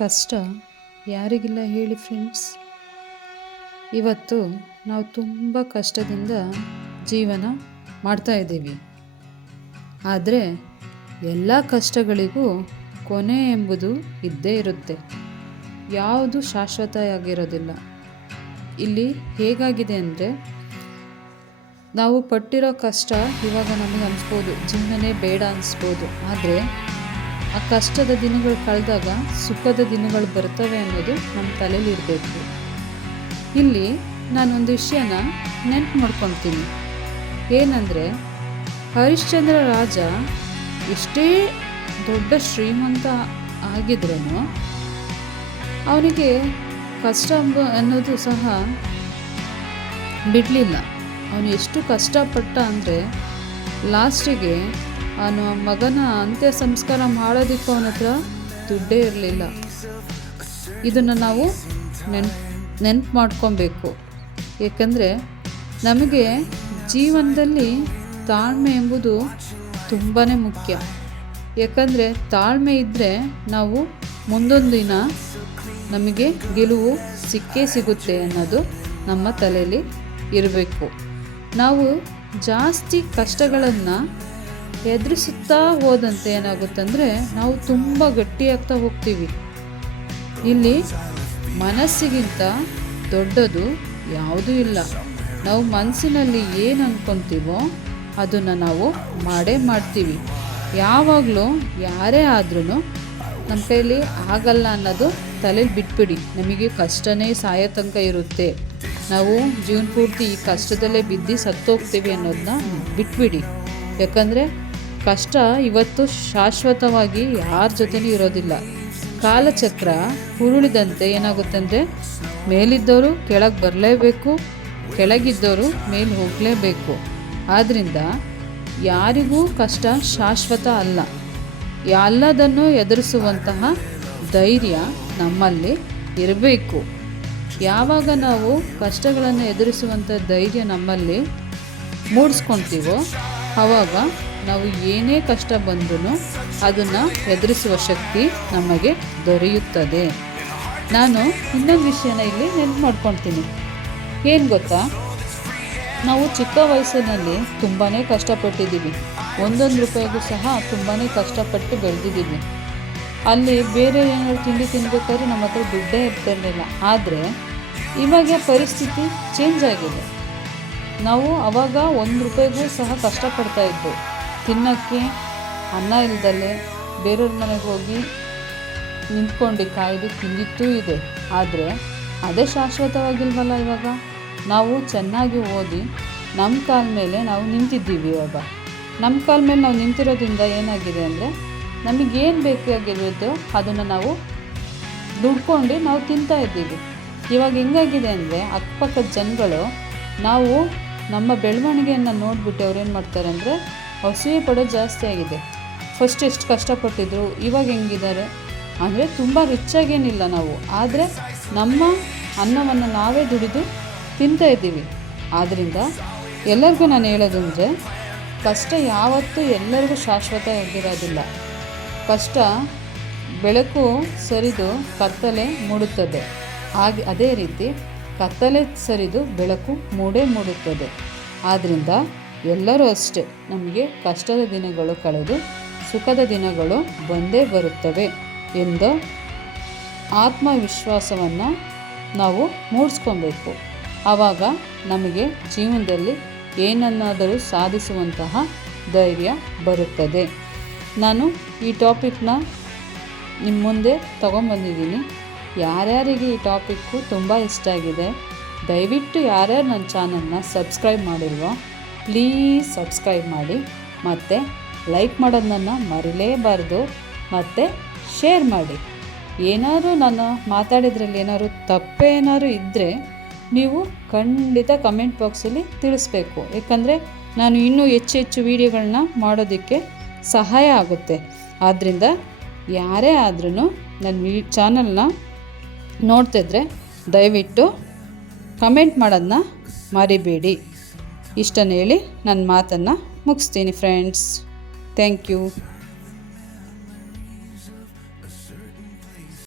ಕಷ್ಟ ಯಾರಿಗಿಲ್ಲ ಹೇಳಿ ಫ್ರೆಂಡ್ಸ್. ಇವತ್ತು ನಾವು ತುಂಬ ಕಷ್ಟದಿಂದ ಜೀವನ ಮಾಡ್ತಾ ಇದ್ದೀವಿ. ಆದರೆ ಎಲ್ಲ ಕಷ್ಟಗಳಿಗೂ ಕೊನೆ ಎಂಬುದು ಇದ್ದೇ ಇರುತ್ತೆ. ಯಾವುದು ಶಾಶ್ವತವಾಗಿರೋದಿಲ್ಲ. ಇಲ್ಲಿ ಹೇಗಾಗಿದೆ ಅಂದರೆ, ನಾವು ಪಟ್ಟಿರೋ ಕಷ್ಟ ಇವಾಗ ನಮಗೆ ಅನಿಸ್ಬೋದು, ಜೀವನನೇ ಬೇಡ ಅನಿಸ್ಬೋದು. ಆದರೆ ಆ ಕಷ್ಟದ ದಿನಗಳು ಕಳೆದಾಗ ಸುಖದ ದಿನಗಳು ಬರ್ತವೆ ಅನ್ನೋದು ನಮ್ಮ ತಲೆಯಲ್ಲಿ ಇರಬೇಕು. ಇಲ್ಲಿ ನಾನೊಂದು ವಿಷಯನ ನೆನಪು ಮಾಡ್ಕೊತೀನಿ. ಏನಂದರೆ, ಹರಿಶ್ಚಂದ್ರ ರಾಜ ಎಷ್ಟೇ ದೊಡ್ಡ ಶ್ರೀಮಂತ ಆಗಿದ್ರೂ ಅವನಿಗೆ ಕಷ್ಟ ಅನ್ನೋದು ಸಹ ಬಿಡಲಿಲ್ಲ. ಅವನು ಎಷ್ಟು ಕಷ್ಟಪಟ್ಟ ಅಂದರೆ ಲಾಸ್ಟಿಗೆ ಅವನ ಮಗನ ಅಂತ್ಯ ಸಂಸ್ಕಾರ ಮಾಡೋದಕ್ಕೂ ಅವನ ಹತ್ರ ದುಡ್ಡೇ ಇರಲಿಲ್ಲ. ಇದನ್ನು ನಾವು ನೆನ್ಪು ಮಾಡ್ಕೊಬೇಕು. ಏಕೆಂದರೆ ನಮಗೆ ಜೀವನದಲ್ಲಿ ತಾಳ್ಮೆ ಎಂಬುದು ತುಂಬಾ ಮುಖ್ಯ. ಏಕೆಂದರೆ ತಾಳ್ಮೆ ಇದ್ದರೆ ನಾವು ಮುಂದೊಂದು ದಿನ ನಮಗೆ ಗೆಲುವು ಸಿಕ್ಕೇ ಸಿಗುತ್ತೆ ಅನ್ನೋದು ನಮ್ಮ ತಲೆಯಲ್ಲಿ ಇರಬೇಕು. ನಾವು ಜಾಸ್ತಿ ಕಷ್ಟಗಳನ್ನು ಎದುರಿಸುತ್ತಾ ಹೋದಂತೆ ಏನಾಗುತ್ತಂದರೆ ನಾವು ತುಂಬ ಗಟ್ಟಿಯಾಗ್ತಾ ಹೋಗ್ತೀವಿ. ಇಲ್ಲಿ ಮನಸ್ಸಿಗಿಂತ ದೊಡ್ಡದು ಯಾವುದೂ ಇಲ್ಲ. ನಾವು ಮನಸ್ಸಿನಲ್ಲಿ ಏನು ಅಂದ್ಕೊತೀವೋ ಅದನ್ನು ನಾವು ಮಾಡೇ ಮಾಡ್ತೀವಿ. ಯಾವಾಗಲೂ ಯಾರೇ ಆದ್ರೂ ನಮ್ಮ ಕೈಲಿ ಆಗಲ್ಲ ಅನ್ನೋದು ತಲೆಯಲ್ಲಿ ಬಿಟ್ಬಿಡಿ. ನಮಗೆ ಕಷ್ಟನೇ ಸಾಯೋ ತನಕ ಇರುತ್ತೆ, ನಾವು ಜೀವನ ಪೂರ್ತಿ ಈ ಕಷ್ಟದಲ್ಲೇ ಬಿದ್ದು ಸತ್ತೋಗ್ತೀವಿ ಅನ್ನೋದನ್ನ ಬಿಟ್ಬಿಡಿ. ಯಾಕಂದರೆ ಕಷ್ಟ ಇವತ್ತು ಶಾಶ್ವತವಾಗಿ ಯಾರ ಜೊತೆನೂ ಇರೋದಿಲ್ಲ. ಕಾಲಚಕ್ರ ಉರುಳಿದಂತೆ ಏನಾಗುತ್ತಂದರೆ, ಮೇಲಿದ್ದವರು ಕೆಳಗೆ ಬರಲೇಬೇಕು, ಕೆಳಗಿದ್ದವರು ಮೇಲೆ ಹೋಗಲೇಬೇಕು. ಆದ್ದರಿಂದ ಯಾರಿಗೂ ಕಷ್ಟ ಶಾಶ್ವತ ಅಲ್ಲ. ಎಲ್ಲದನ್ನು ಎದುರಿಸುವಂತಹ ಧೈರ್ಯ ನಮ್ಮಲ್ಲಿ ಇರಬೇಕು. ಯಾವಾಗ ನಾವು ಕಷ್ಟಗಳನ್ನು ಎದುರಿಸುವಂಥ ಧೈರ್ಯ ನಮ್ಮಲ್ಲಿ ಮೂಡಿಸ್ಕೊತೀವೋ ಆವಾಗ ನಾವು ಏನೇ ಕಷ್ಟ ಬಂದರೂ ಅದನ್ನು ಎದುರಿಸುವ ಶಕ್ತಿ ನಮಗೆ ದೊರೆಯುತ್ತದೆ. ನಾನು ಇನ್ನೊಂದು ವಿಷಯನ ಇಲ್ಲಿ ನೆನಪು ಮಾಡ್ಕೊತೀನಿ. ಏನು ಗೊತ್ತಾ, ನಾವು ಚಿಕ್ಕ ವಯಸ್ಸಿನಲ್ಲಿ ತುಂಬಾ ಕಷ್ಟಪಟ್ಟಿದ್ದೀವಿ. ಒಂದೊಂದು ರೂಪಾಯಿಗೂ ಸಹ ತುಂಬಾ ಕಷ್ಟಪಟ್ಟು ಬೆಳೆದಿದ್ದೀವಿ. ಅಲ್ಲಿ ಬೇರೆ ಏನಾದ್ರು ತಿಂಡಿ ತಿನ್ಬೇಕಾದ್ರೆ ನಮ್ಮ ಹತ್ರ ದುಡ್ಡೇ ಇರ್ತಿರಲಿಲ್ಲ. ಆದರೆ ಇವಾಗ ಪರಿಸ್ಥಿತಿ ಚೇಂಜ್ ಆಗಿದೆ. ನಾವು ಆವಾಗ 1 ರೂಪಾಯಿಗೂ ಸಹ ಕಷ್ಟಪಡ್ತಾಯಿದ್ದು. ತಿನ್ನೋಕ್ಕೆ ಅನ್ನ ಇಲ್ದಲೆ ಬೇರೆಯವ್ರ ಮನೆಗೆ ಹೋಗಿ ನಿಂತ್ಕೊಂಡು ಕಾಯ್ದು ತಿಂದಿತ್ತೂ ಇದೆ. ಆದರೆ ಅದೇ ಶಾಶ್ವತವಾಗಿಲ್ವಲ್ಲ. ಇವಾಗ ನಾವು ಚೆನ್ನಾಗಿ ಓದಿ ನಮ್ಮ ಕಾಲ ಮೇಲೆ ನಾವು ನಿಂತಿದ್ದೀವಿ. ಇವಾಗ ನಮ್ಮ ಕಾಲ ಮೇಲೆ ನಾವು ನಿಂತಿರೋದ್ರಿಂದ ಏನಾಗಿದೆ ಅಂದರೆ, ನಮಗೇನು ಬೇಕಾಗಿರೋದು ಅದನ್ನು ನಾವು ದುಡ್ಕೊಂಡು ನಾವು ತಿಂತಾ ಇದ್ದೀವಿ. ಇವಾಗ ಹೆಂಗಾಗಿದೆ ಅಂದರೆ, ಅಕ್ಕಪಕ್ಕದ ಜನಗಳು ನಾವು ನಮ್ಮ ಬೆಳವಣಿಗೆಯನ್ನು ನೋಡಿಬಿಟ್ಟು ಅವ್ರೇನು ಮಾಡ್ತಾರೆ ಅಂದರೆ, ಅಸೂಯೆ ಪಡೋದು ಜಾಸ್ತಿ ಆಗಿದೆ. ಫಸ್ಟ್ ಎಷ್ಟು ಕಷ್ಟಪಟ್ಟಿದ್ರು, ಇವಾಗ ಹೆಂಗಿದ್ದಾರೆ ಅಂದರೆ ತುಂಬ ರಿಚ್ಚಾಗೇನಿಲ್ಲ ನಾವು. ಆದರೆ ನಮ್ಮ ಅನ್ನವನ್ನು ನಾವೇ ದುಡಿದು ತಿಂತಾ ಇದ್ದೀವಿ. ಆದ್ದರಿಂದ ಎಲ್ಲರಿಗೂ ನಾನು ಹೇಳೋದಂದರೆ, ಕಷ್ಟ ಯಾವತ್ತೂ ಎಲ್ಲರಿಗೂ ಶಾಶ್ವತ ಆಗಿರೋದಿಲ್ಲ. ಕಷ್ಟ ಬೆಳಕು ಸರಿದು ಕತ್ತಲೆ ಮೂಡುತ್ತದೆ. ಅದೇ ರೀತಿ ಕತ್ತಲೆ ಸರಿದು ಬೆಳಕು ಮೂಡುತ್ತದೆ. ಆದ್ದರಿಂದ ಎಲ್ಲರೂ ಅಷ್ಟೇ, ನಮಗೆ ಕಷ್ಟದ ದಿನಗಳು ಕಳೆದು ಸುಖದ ದಿನಗಳು ಬಂದೇ ಬರುತ್ತವೆ ಎಂದು ಆತ್ಮವಿಶ್ವಾಸವನ್ನು ನಾವು ಮೂಡಿಸ್ಕೊಬೇಕು. ಆವಾಗ ನಮಗೆ ಜೀವನದಲ್ಲಿ ಏನನ್ನಾದರೂ ಸಾಧಿಸುವಂತಹ ಧೈರ್ಯ ಬರುತ್ತದೆ. ನಾನು ಈ ಟಾಪಿಕ್ನ ನಿಮ್ಮ ಮುಂದೆ ತಗೊಂಬಂದಿದ್ದೀನಿ. ಯಾರ್ಯಾರಿಗೆ ಈ ಟಾಪಿಕ್ಕು ತುಂಬ ಇಷ್ಟ ಆಗಿದೆ, ದಯವಿಟ್ಟು ಯಾರ್ಯಾರು ನನ್ನ ಚಾನಲ್ನ ಸಬ್ಸ್ಕ್ರೈಬ್ ಮಾಡಿಲ್ವೋ ಪ್ಲೀಸ್ ಸಬ್ಸ್ಕ್ರೈಬ್ ಮಾಡಿ, ಮತ್ತು ಲೈಕ್ ಮಾಡೋದನ್ನು ಮರಿಲೇಬಾರ್ದು, ಮತ್ತು ಶೇರ್ ಮಾಡಿ. ಏನಾದರೂ ನಾನು ಮಾತಾಡಿದ್ರಲ್ಲಿ ಏನಾದ್ರು ತಪ್ಪೇನಾದ್ರು ಇದ್ದರೆ ನೀವು ಖಂಡಿತ ಕಮೆಂಟ್ ಬಾಕ್ಸಲ್ಲಿ ತಿಳಿಸ್ಬೇಕು. ಏಕೆಂದರೆ ನಾನು ಇನ್ನೂ ಹೆಚ್ಚು ವೀಡಿಯೋಗಳನ್ನ ಮಾಡೋದಕ್ಕೆ ಸಹಾಯ ಆಗುತ್ತೆ. ಆದ್ದರಿಂದ ಯಾರೇ ಆದ್ರೂ ನನ್ನ ಚಾನಲ್ನ ನೋಡ್ತಿದ್ರೆ ದಯವಿಟ್ಟು ಕಮೆಂಟ್ ಮಾಡೋದನ್ನ ಮರಿಬೇಡಿ. ಇಷ್ಟನ್ನು ಹೇಳಿ ನನ್ನ ಮಾತನ್ನು ಮುಗಿಸ್ತೀನಿ ಫ್ರೆಂಡ್ಸ್. Thank you.